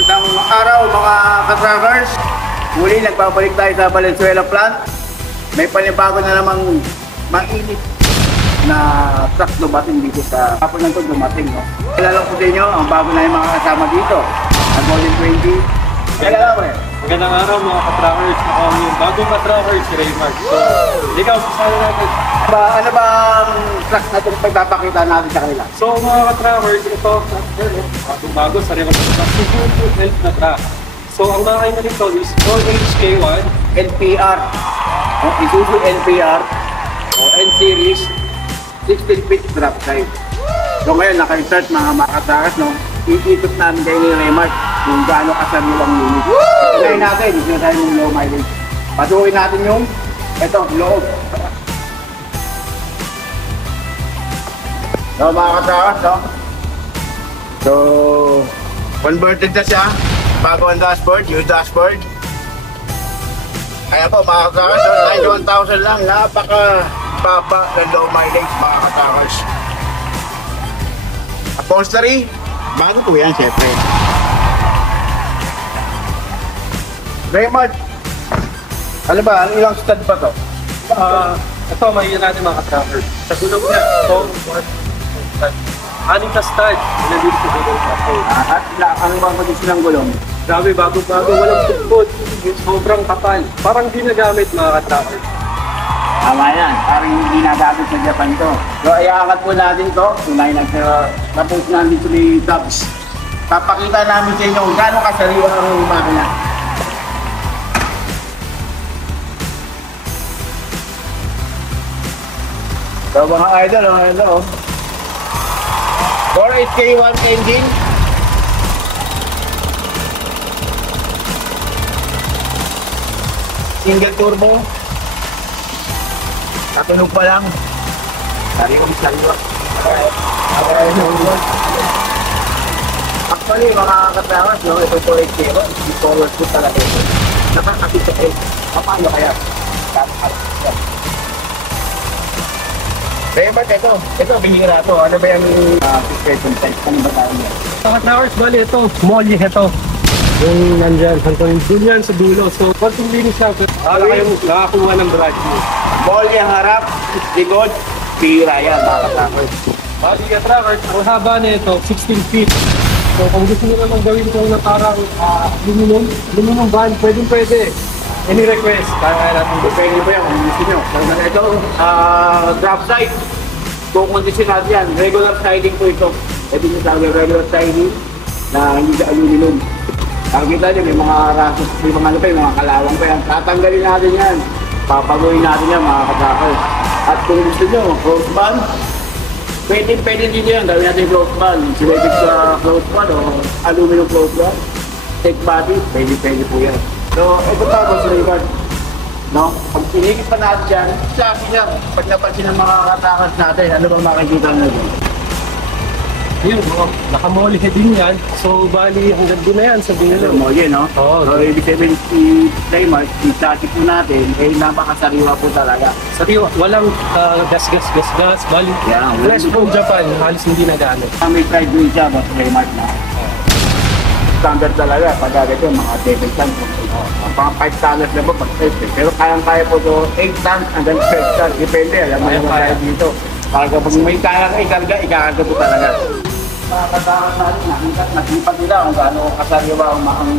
Magandang araw mga ka-trackers. Muli nagbabalik tayo sa Valenzuela plant. May panibago na namang mainit na truck dumating dito sa hapon na ito dumating. No? Kilala ko sa inyo ang bago na yung mga kasama dito. Ang Golden 20. Kilala mo rin. Magandang araw mga ka-trackers. Ako yung bagong ka-trackers, si Raymart. So, ikaw, sasali natin. Ano ba ang truck na itong pagpapakita natin sa kanila? So mga ka-trackers, ito, bago sa Raymart. Suzuki Elf na truck. So ang makakay na nito is 4HK1 NPR. Isuzu NPR o N-Series 16 feet drop side. So ngayon, naka-insert mga ka-trackers, no? Iikot namin kayo ni Raymart kung gaano kasariwang unit. Ngayon natin, sinasabi mong low mileage. Patuloy natin yung loob. So mga ka-trackers, no? So, converted na siya. Bago ang dashboard, yung dashboard. Kaya po mga ka-trackers, 91,000 lang. Napaka-papa ng low mileage mga ka-trackers. Upholstery, bago po yan syempre. Raymart, ano ba? Ang ilang stud pa to? Ito, mahiyan natin mga ka-trackers. Sa gulong niya, ito, 6 na stud. Nandito sa gulong niya. At ang mga kondisyon ng gulong? Grabe, bago-bago, walang tukod. Sobrang kapal. Parang di nagamit mga ka-trackers. Tama yan, parang hindi nagagamit sa Japan to. So iaangat po natin to. Tunay tapos namin ito ni Dubs. Papakita namin sa inyo kung gaano kasariwa ang makina. So mga idol, 4HK1 engine. Single turbo. Katunog pa lang. Sariwa. Actually, mga ka-trackers, no, ito 4HK1, hindi forward foot talaga ito. Nakakapit sa head. Paano kaya? Raymart, ito bihira to. Ano ba yung suspension type? Ano ba tayo niya? Mga ka-trackers, bali ito, molly ito. Yung nandyan, doon yan sa dulo. So, pag tumlinis siya, wala kayong nakakuha ng brand new. Molly ang harap, likod, pira yan, mga ka-trackers. Bali ka-trackers, ang haba na ito, 16 feet. So, kung gusto nyo naman gawin ito na parang aluminum van, pwede. Any request, kaya natin. Depende po yan kung gusto nyo. Ito, drop side. Kung kondisyon natin yan, regular siding po ito. Ito yung sabi, regular siding na hindi sa aluminum. Nakikita nyo, may mga rasos, may mga kalawang pa yan. Tatanggalin natin yan. Papaguhin natin yan mga ka-trackers. At kung gusto nyo, crossband, pwede din yan. Gawin natin crossband. Siletic sa crossband o aluminum crossband. Take body, pwede po yan. So, ito tapos sa record. No? Pag pinigit pa natin dyan, sabi niya, pag napansin ng mga ka-trackers natin, ano ba makikita natin? Yun, nakamoli din yan. So, bali, hanggang doon na yan sa dulo. Molly, no? Oo. So, ibig sabihin, si Raymart, i-dati po natin, napakasariwa po talaga. Sariwa, walang gas. Bali, Yeah, rest from Japan, halos hindi nagamit. May pride wheel siya, but Raymart na. Standard talaga, pag agad yun, mga 7 tons. Mga 5 tons na ba, pag 5. Pero kayang-kaya po ito, 8 tons hanggang 12 tons. Depende, alam mo naman tayo dito. Para kapag may kaya ka ikarga, ikarga po talaga. Mga katakas natin, nakikita nila kung gaano kasariwa ang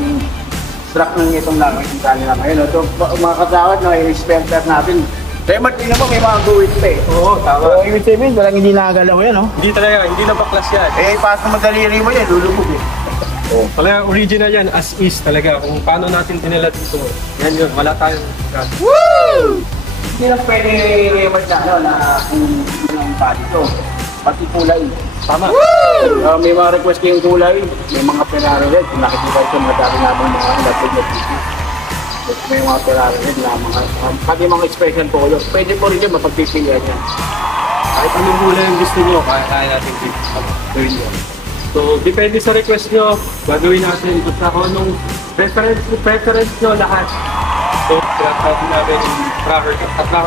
truck ng itong nakikita nila ngayon. So, mga katakas na i-spare natin. Raymart, tingnan mo, may mga guwit pa eh. Oo, tama. So, ibig sabihin, walang hindi nakagalaw yan, no? Hindi talaga, hindi na baklas yan. Paas na madaliri mo yan, lulubog eh. Oh. Talaga, original yan, as is talaga. Kung paano natin tinala dito, yan yun, wala tayong gas. Woo! Hindi lang pwede Raymart na kung ang body to. Pati kulay. Tama. May mga request kayong kulay, may mga Ferrari red. Kung nakikita ito, madami namin mga electric na pieces. May mga Ferrari red na pati mga special colors. Pwede po rin yan, mapagpipilihan yan. Kahit anong kulay yung gusto nyo, kaya natin gawin yun. So, depende sa request nyo, gagawin natin. Basta kung anong preference nyo lahat. So, tinatawag namin yung tracker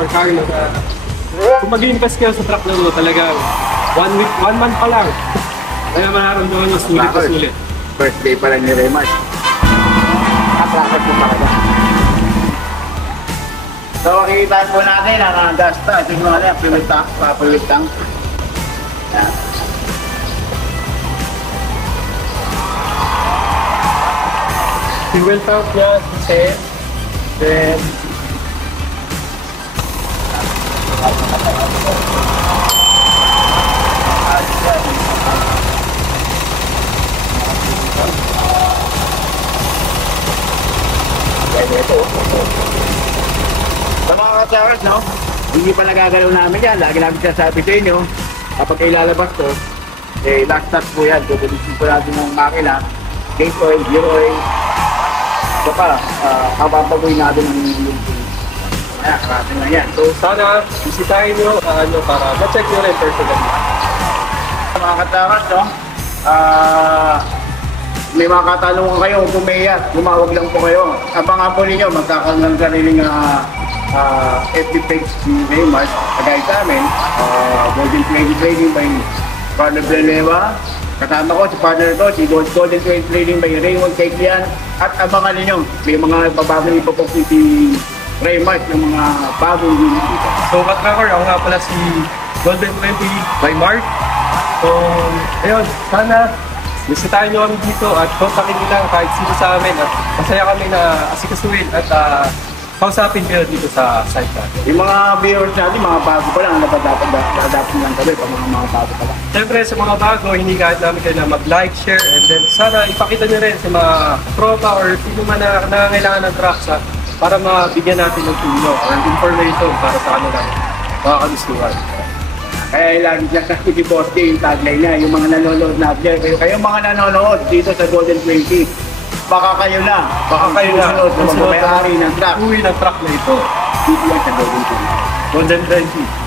car na kung mag-invest kayo sa truck na talaga 1 month pa lang. Kaya mararamdaman nyo sulit na sulit. First day pa lang ni Raymart. Naklakat po talaga. So, makikita po natin ang Dasta. Ito yung mga fuel tank, fuel tank. Yan. Fuel tank niya, diesel. Then, Sa mga kasaras, no? Hindi pa nagagalaw namin yan. Lagi namin sinasabi sa inyo, kapag ilalabas to, eh, last touch po yan. Kukulisin po natin ng makina, gate oil, gear oil. Ito pa, kapapagoy natin ng yung kaya, karating na yan. so sana bisitahin nyo para ma-check nyo rin personally. Sa mga kasaras, no? May mga katanungan kayo kung may lumawag lang po kayo. Abangan po ninyo, magkakaroon ng sariling FB page ni Raymart. Kagaya sa amin, Golden Trading by Partner Villanueva. Kasama ko si partner ko, si Golden Trading by Raymond Caglian. At abangan ninyo, may mga babagong ipapok si Raymart ng mga bagong unit dito. So, Katracker, ako nga pala si Golden 20 by Mark. So, ayun, sana bisitahin nyo kami dito at kontakin nyo lang kahit sino sa amin at masaya kami na asikasuhin at kausapin kayo dito sa site natin. Yung mga viewers natin, mga bago pa lang, dapat lang kami pa mga bago pa lang. Siyempre sa mga bago, hindi kahit namin kayo na mag-like, share, and then sana ipakita nyo rin sa mga tropa or sino man na nangangailangan ng trucks para mabigyan natin ng tulong or information para sa kanila mga kagustuhan. Kaya lagi siya sa si Boss Day, yung tagline niya, yung mga nanonood natin. Kayong mga nanonood dito sa Golden 20, baka kayo na Susunod may-ari ng truck. Uwi ng truck na ito. Dito yan sa Golden 20. Golden 20.